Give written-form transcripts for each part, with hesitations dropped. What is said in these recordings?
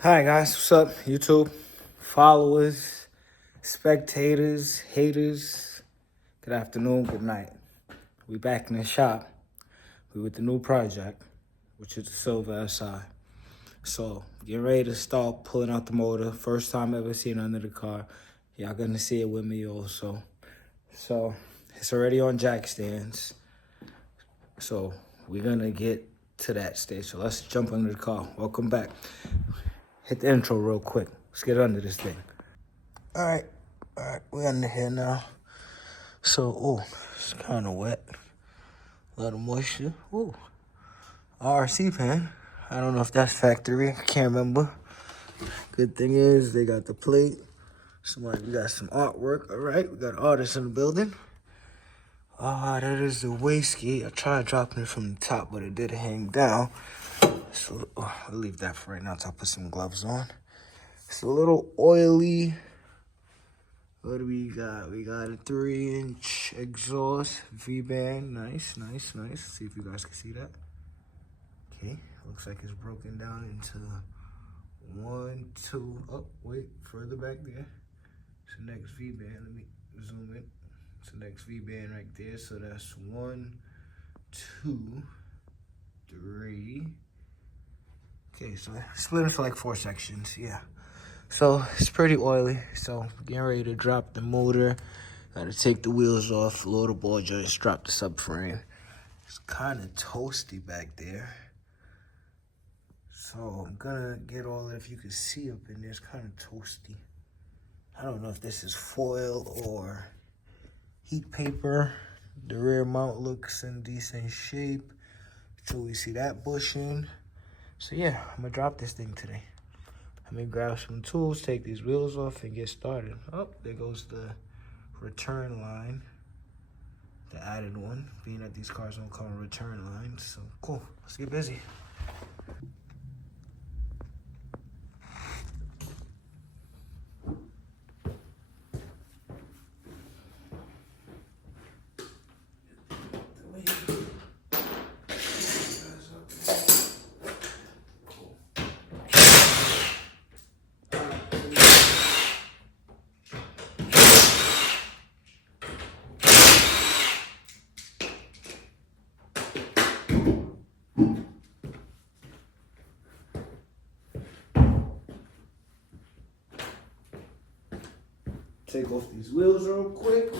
Hi guys, what's up? YouTube, followers, spectators, haters. Good afternoon, good night. We back in the shop. We with the new project, which is the Silver SI. So get ready to start pulling out the motor. First time ever seen under the car. Y'all gonna see it with me also. So it's already on jack stands. So we're gonna get to that stage. So let's jump under the car. Welcome back. Hit the intro real quick. Let's get under this thing. All right, we're under here now. So, it's kind of wet. A lot of moisture. RC pan. I don't know if that's factory. I can't remember. Good thing is they got the plate. We got some artwork. All right, we got artists in the building. That is the wastegate. I tried dropping it from the top, but it did hang down. So, I'll leave that for right now until I put some gloves on. It's a little oily. What do we got? We got a 3-inch exhaust V-band. Nice. Let's see if you guys can see that. Okay, looks like it's broken down into 1, 2. Oh, wait, further back there. It's the next V-band. Let me zoom in. It's the next V-band right there. So that's 1, 2, 3. Okay, so split into like 4 sections. Yeah. So it's pretty oily. So getting ready to drop the motor. Gotta take the wheels off, load the ball joints, drop the subframe. It's kind of toasty back there. So I'm gonna get all that. If you can see up in there, it's kind of toasty. I don't know if this is foil or heat paper. The rear mount looks in decent shape. So we see that bushing. So yeah, I'm gonna drop this thing today. Let me grab some tools, take these wheels off, and get started. Oh, there goes the return line, the added one, being that these cars don't come with return lines. So cool, let's get busy. Take off these wheels real quick.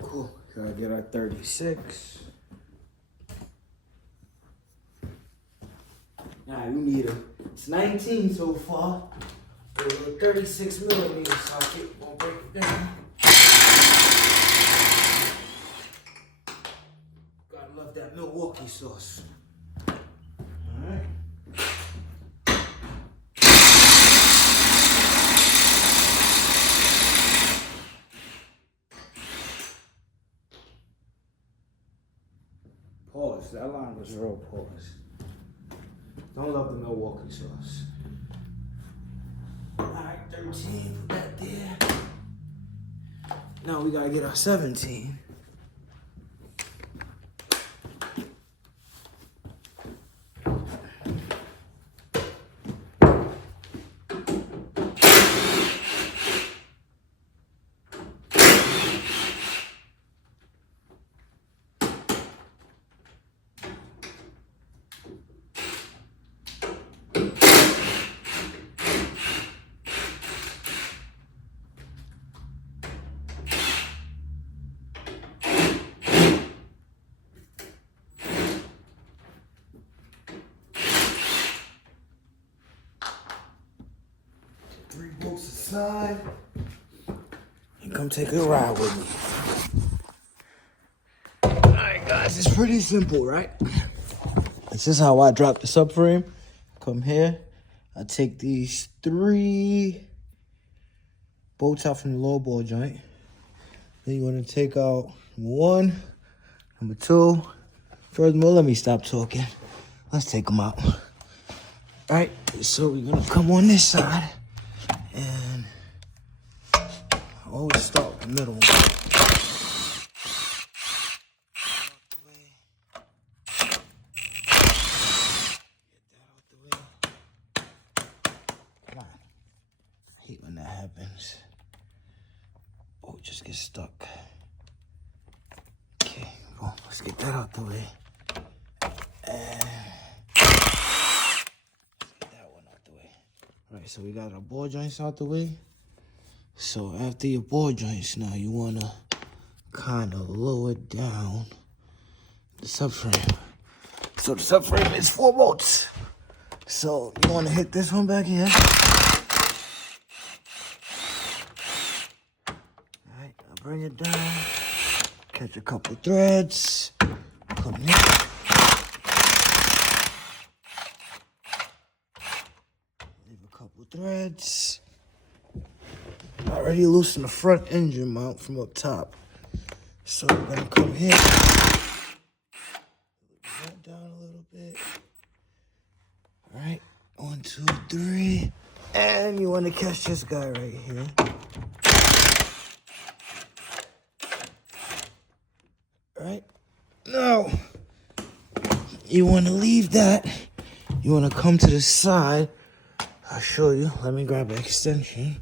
Cool. Gotta get our 36. Now we need it's 19 so far. A little 36 millimeter socket. Won't break it down. Gotta love that Milwaukee sauce. Alright. Pause. That line was real pause. Don't love the Milwaukee sauce. Alright, 13, put that there. Now we gotta get our 17. Aside and come take a ride with me. Alright guys, it's pretty simple, right? This is how I drop the subframe. Come here, I take these 3 bolts out from the lower ball joint. Then you're gonna take out number 1, number 2. Furthermore, let me stop talking. Let's take them out. All right, so we're gonna come on this side, and I always start with the middle one. Come on. I hate when that happens. Oh, just get stuck. Okay, well, let's get that out the way. And that one out the way. All right, so we got our ball joints out the way. So after your ball joints, now you wanna kind of lower down the subframe. So the subframe is 4 bolts. So you wanna hit this one back here. All right, I'll bring it down. Catch a couple threads. Come in. Leave a couple threads. Already loosened the front engine mount from up top. So we're gonna come here. That down a little bit. All right, 1, 2, 3. And you wanna catch this guy right here. All right, now you wanna leave that. You wanna come to the side. I'll show you. Let me grab an extension.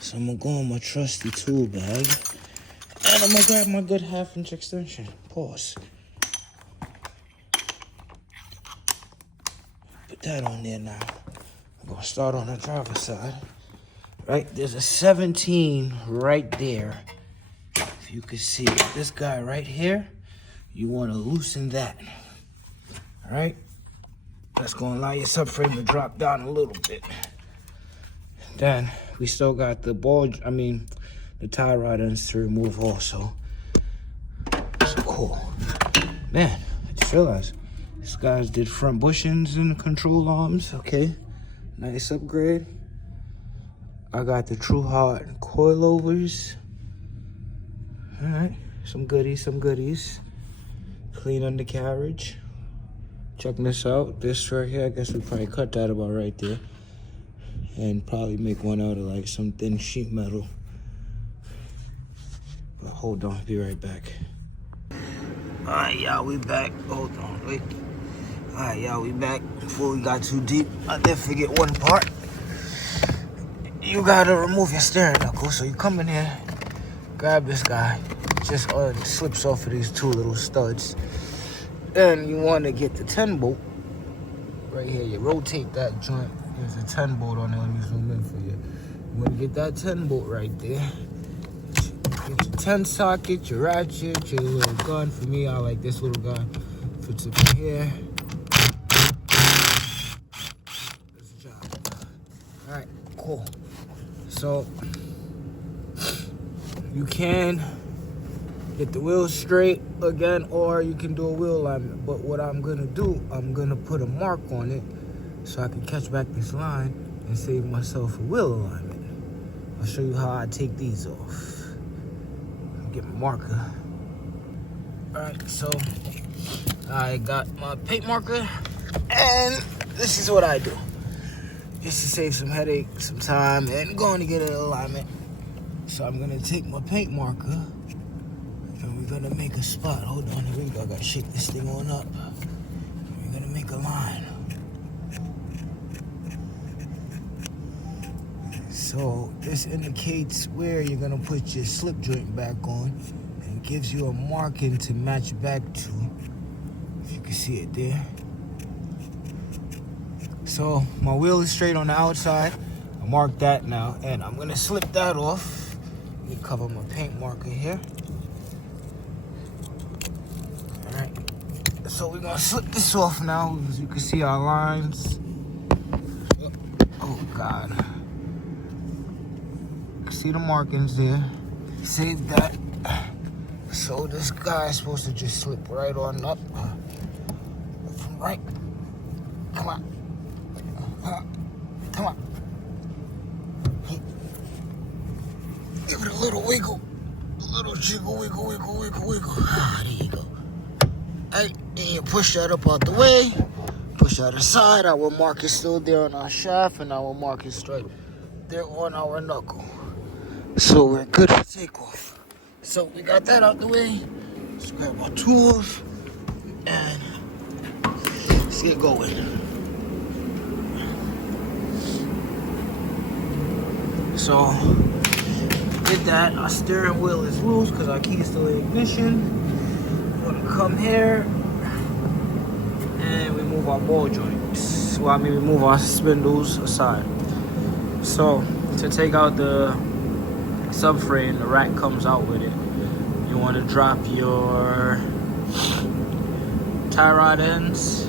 So I'm gonna go in my trusty tool bag, and I'm gonna grab my good 1/2-inch extension. Pause. Put that on there now. I'm gonna start on the driver's side. Right, there's a 17 right there. If you can see it, this guy right here, you wanna loosen that. All right, that's gonna allow your subframe to drop down a little bit. Then we still got the the tie rod ends to remove also. So cool. Man, I just realized these guys did front bushings and control arms. Okay, nice upgrade. I got the True Heart coilovers. All right, some goodies. Clean undercarriage. Checking this out. This right here, I guess we probably cut that about right there. And probably make one out of like some thin sheet metal. But hold on, be right back. Alright, y'all, we back. Hold on, wait. Alright, y'all, we back. Before we got too deep, I did forget one part. You gotta remove your steering knuckle. So you come in here, grab this guy. Just slips off of these 2 little studs. Then you wanna get the 10 bolt right here. You rotate that joint. There's a 10 bolt on there. Let me zoom in for you. You want to get that 10 bolt right there. Get your 10 socket, your ratchet, your little gun. For me, I like this little gun. Fits up in here. That's the job. All right, cool. So you can get the wheels straight again, or you can do a wheel alignment. But what I'm gonna do, I'm gonna put a mark on it, so I can catch back this line and save myself a wheel alignment. I'll show you how I take these off. Get my marker. All right, so I got my paint marker, and this is what I do. Just to save some headache, some time, and going to get an alignment. So I'm gonna take my paint marker, and we're gonna make a spot. Hold on, here we go. I gotta shake this thing on up. We're gonna make a line. So this indicates where you're gonna put your slip joint back on, and gives you a marking to match back to, if you can see it there. So my wheel is straight on the outside. I marked that now, and I'm gonna slip that off. Let me cover my paint marker here. All right, so we're gonna slip this off now. As you can see our lines. Oh God. See the markings there. Save that. So this guy is supposed to just slip right on up. Right Come on. Come on. Give it a little wiggle. A little jiggle, wiggle, wiggle, wiggle, wiggle. Ah, there you go. Alright, then you push that up out the way. Push that aside. Our mark is still there on our shaft, and our mark is straight there on our knuckle. So we're good for takeoff. So we got that out the way. Let's grab our tools and let's get going. So with that, our steering wheel is loose because our key is still in ignition. We're gonna come here and we move our ball joints. Well, I mean, we move our spindles aside. So to take out the subframe, the rack comes out with it. You want to drop your tie rod ends.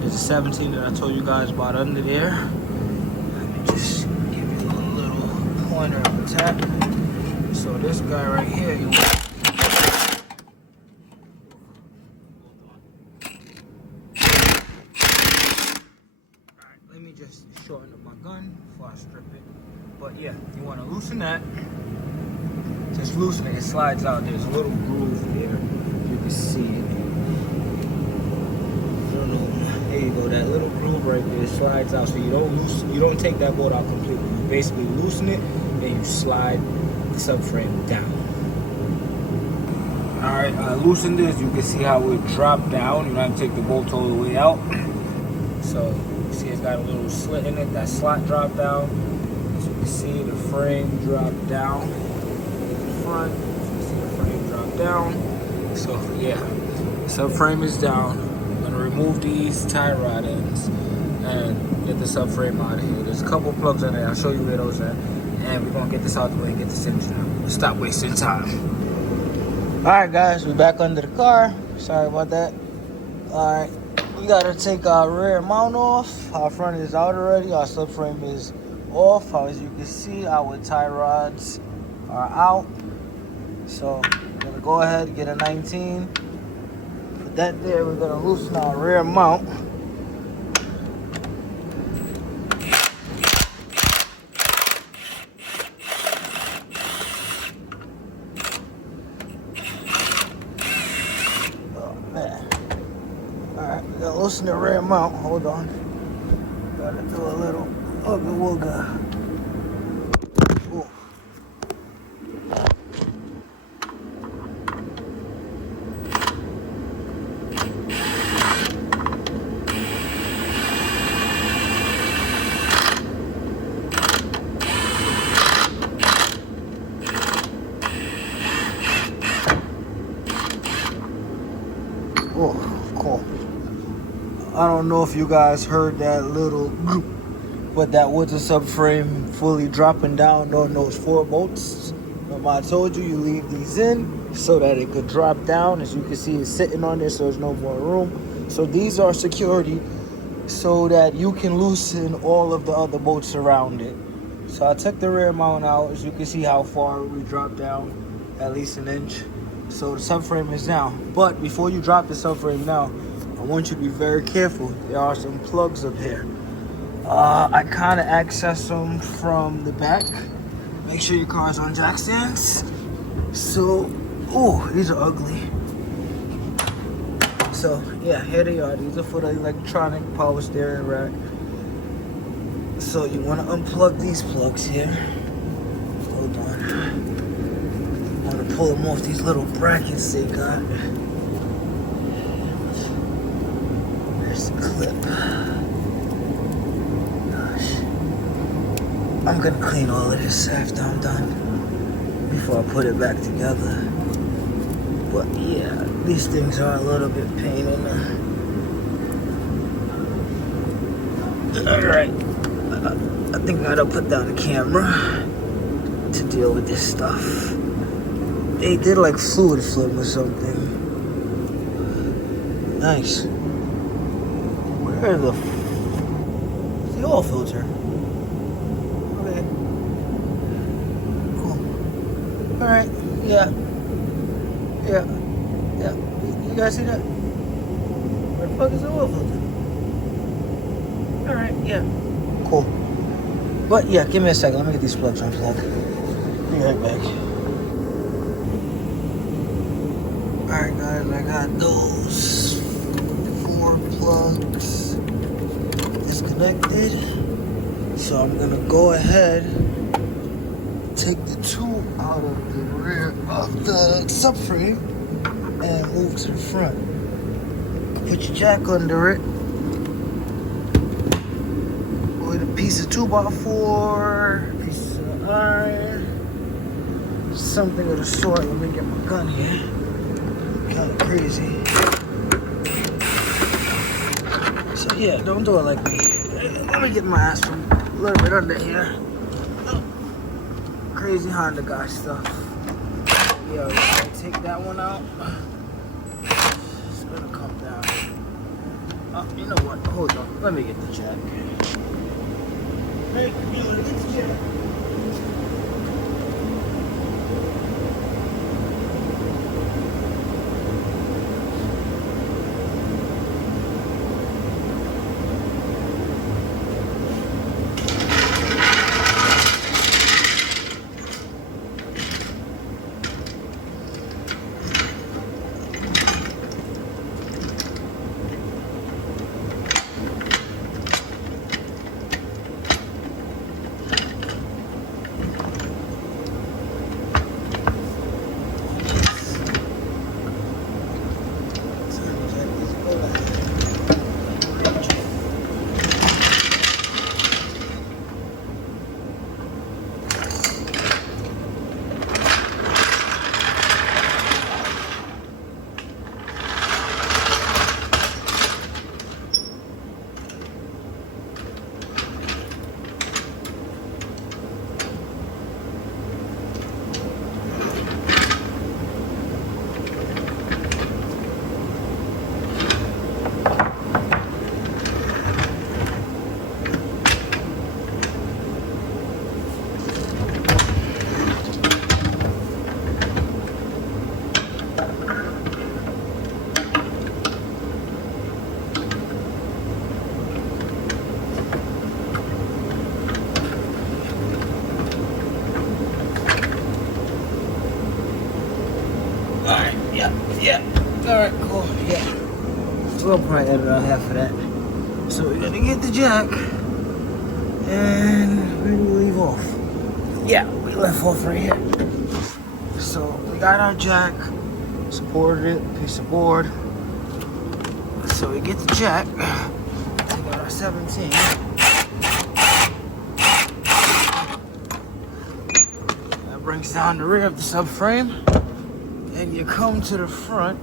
There's a 17 that I told you guys about under there. Let me just give you a little pointer of a tap. So this guy right here, you want let me just shorten up my gun before I strip it. But yeah, you want to loosen that. Just loosen it. It slides out. There's a little groove there. You can see it. I don't know. There you go. That little groove right there slides out. So you don't take that bolt out completely. You basically loosen it and you slide the subframe down. All right. Loosen this. You can see how it dropped down. You don't have to take the bolt all the way out. So you see it's got a little slit in it. That slot dropped down. As you can see, the frame dropped down. Front, you can see the frame drop down. So yeah, subframe is down. I'm gonna remove these tie rod ends and get the subframe out of here. There's a couple plugs in there. I'll show you where those are. And we're gonna get this out the way and get this engine out. Stop wasting time. Alright guys, we're back under the car. Sorry about that. Alright, we gotta take our rear mount off. Our front is out already. Our subframe is off. As you can see, our tie rods are out. So we're gonna go ahead and get a 19. Put that there. We're gonna loosen our rear mount. Oh man. Alright, we're gonna loosen the rear mount. Hold on. Gotta do a little ugga wugga. Oh, cool. I don't know if you guys heard that little goop, but that was a subframe fully dropping down on those 4 bolts. Remember I told you leave these in so that it could drop down. As you can see, it's sitting on there, so there's no more room. So these are security so that you can loosen all of the other bolts around it. So I took the rear mount out. As you can see how far we dropped down, at least an inch. So the subframe is down. But before you drop the subframe down, I want you to be very careful. There are some plugs up here. I kind of access them from the back. Make sure your car's on jack stands. So, oh, these are ugly. So, yeah, here they are. These are for the electronic power steering rack. So you want to unplug these plugs here. Hold on. I want to pull them off these little brackets they got. There's the clip. Gosh. I'm going to clean all of this after I'm done, before I put it back together. But yeah, these things are a little bit pain in the... Alright. I think I gotta put down the camera to deal with this stuff. They did like fluid flip or something. Nice. Where the the oil filter? Okay. Cool. Alright, yeah. Yeah. You guys see that? Where the fuck is the oil filter? yeah, cool. But yeah, give me a second. Let me get these plugs unplugged. Be right back. Alright guys, I got those 4 plugs disconnected. So I'm gonna go ahead, take the 2 out of the rear of the subframe and move to the front. Put your jack under it with a piece of 2x4, piece of iron, something of the sort. Let me get my gun here. Kind of crazy. So yeah, don't do it like me. Let me get my ass from a little bit under here. Crazy Honda guy stuff. Yeah, we're gonna take that one out. It's gonna come down. Oh, you know what? Hold on. Let me get the jack. Hey, Miller, get the jack. Alright, yeah. Alright, cool, yeah. We'll probably edit out half of that. So we're gonna get the jack and where do we leave off? Yeah, we left off right here. So we got our jack, supported it, piece of board. So we get the jack, we got our 17. That brings down the rear of the subframe. And you come to the front.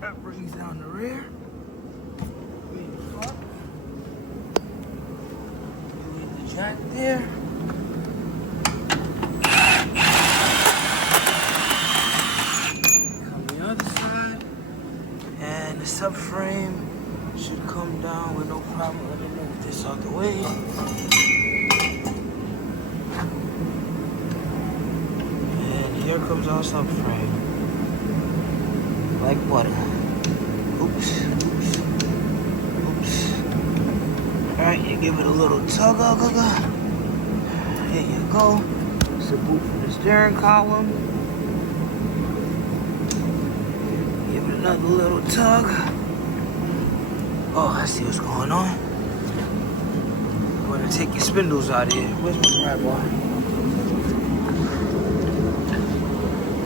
That brings down the rear. Leave the front. Leave the jack there. Come the other side. And the subframe should come down with no problem. Let me move this out the way. And here comes our subframe. Like butter. Oops. Alright, you give it a little tug. Here you go. It's a boot from the steering column. Give it another little tug. Oh, I see what's going on. I'm gonna take your spindles out of here. Where's my pry bar?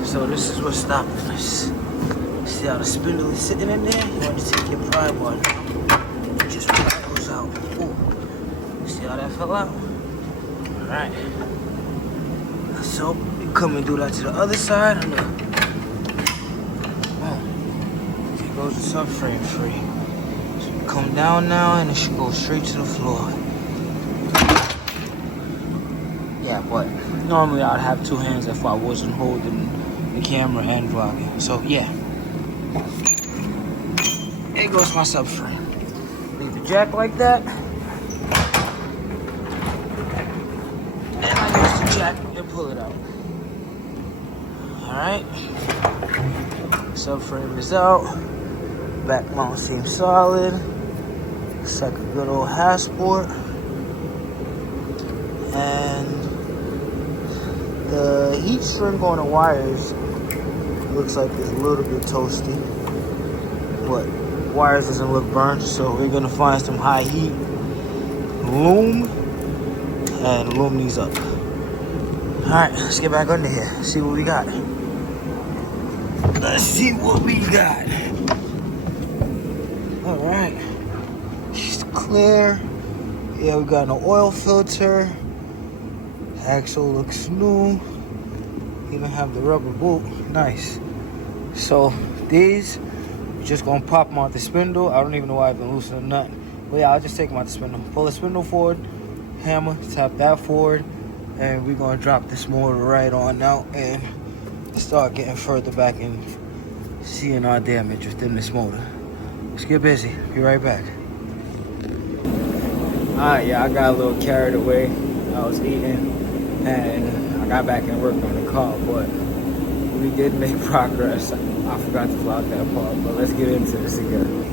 So this is what's stopping us. See how the spindle is sitting in there? You want to take your pry bar now. Just pry those out. Ooh. See how that fell out? Alright. So we come and do that to the other side. Boom. Here goes the subframe free. Come down now and it should go straight to the floor. Yeah, but normally I'd have 2 hands if I wasn't holding the camera and vlogging. So yeah. There goes my subframe. Leave the jack like that. And I use the jack and pull it out. Alright. Subframe is out. Back mount seems solid. Looks like a good old Hasport. And the heat shrink on the wires looks like it's a little bit toasty. But wires doesn't look burnt, so we're gonna find some high heat loom and loom these up. Alright, let's get back under here, see what we got. Let's see what we got. Alright, she's clear. Yeah, we got an oil filter. Axle looks new. Even have the rubber boot. Nice. So these, we're just gonna pop them out the spindle. I don't even know why I even loosened the nut. But yeah, I'll just take them out the spindle. Pull the spindle forward, hammer, tap that forward, and we're gonna drop this motor right on out and start getting further back and seeing our damage within this motor. Let's get busy. Be right back. Alright, yeah, I got a little carried away. I was eating and I got back and worked on the car, but we did make progress. I forgot to vlog that part, but let's get into this again.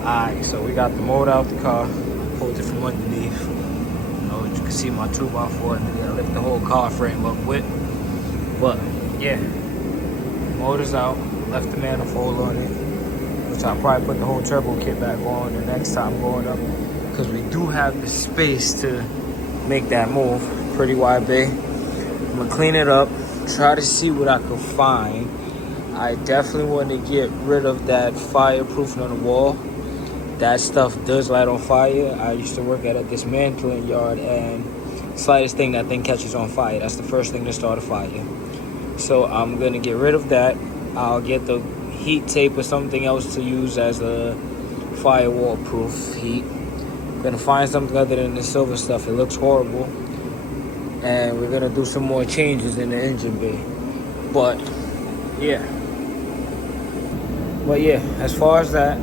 Alright, so we got the motor out the car, pulled it from underneath. You know, you can see my 2x4 and I lift the whole car frame up with. But yeah, motor's out, left the manifold on it, which I'll probably put the whole turbo kit back on the next time going up, because we do have the space to make that move. Pretty wide bay. I'm gonna clean it up, try to see what I can find. I definitely want to get rid of that fireproofing on the wall. That stuff does light on fire. I used to work at a dismantling yard, and slightest thing, that thing catches on fire. That's the first thing to start a fire. So I'm gonna get rid of that. I'll get the heat tape or something else to use as a firewall proof heat. I'm gonna find something other than the silver stuff. It looks horrible. And we're gonna do some more changes in the engine bay. But yeah, as far as that,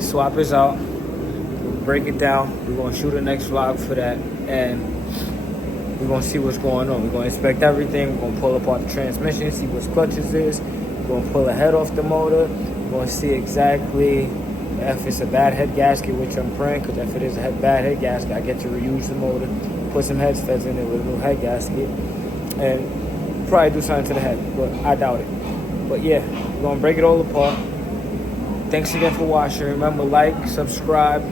swap is out. We'll break it down. We're gonna shoot a next vlog for that, and we're gonna see what's going on. We're gonna inspect everything. We're gonna pull apart the transmission, see what clutches is. We're gonna pull a head off the motor. We're gonna see exactly if it's a bad head gasket, which I'm praying, because if it is a bad head gasket, I get to reuse the motor, put some head studs in it with a new head gasket, and probably do something to the head, but I doubt it. But yeah, we're gonna break it all apart. Thanks again for watching. Remember, like, subscribe,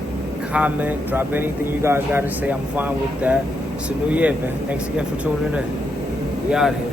comment, drop anything you guys gotta say. I'm fine with that. It's a new year, man. Thanks again for tuning in. We out here.